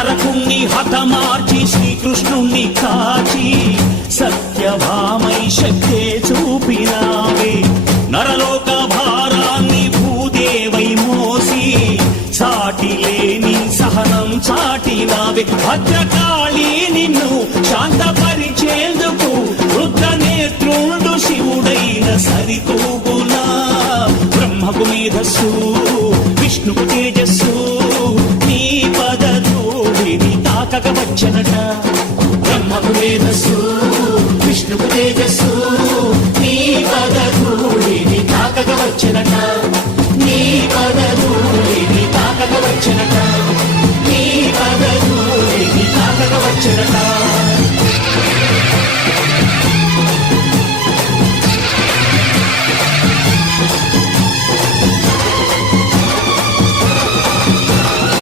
నరకుణ్ణి హతమార్చి శ్రీకృష్ణుణ్ణి కాచి సత్యభామై శక్తే చూపినావే నరలోక భారాన్ని భూదేవై మోసి సాటి లేని సహనం చాటినావే భద్రకాళి నిన్ను శాంతపరిచేందుకు రుద్రనేత్రుండు శివుడైన సరితూగునా బ్రహ్మకు మేధస్సు విష్ణుకు తేజస్సు నీ పదధూళిని తాకక వచ్చనట బ్రహ్మకు మేధస్సు విష్ణుకు తేజస్సు నీ పదధూళిని తాకక వచ్చనట నీ పదధూళిని తాకక వచ్చనట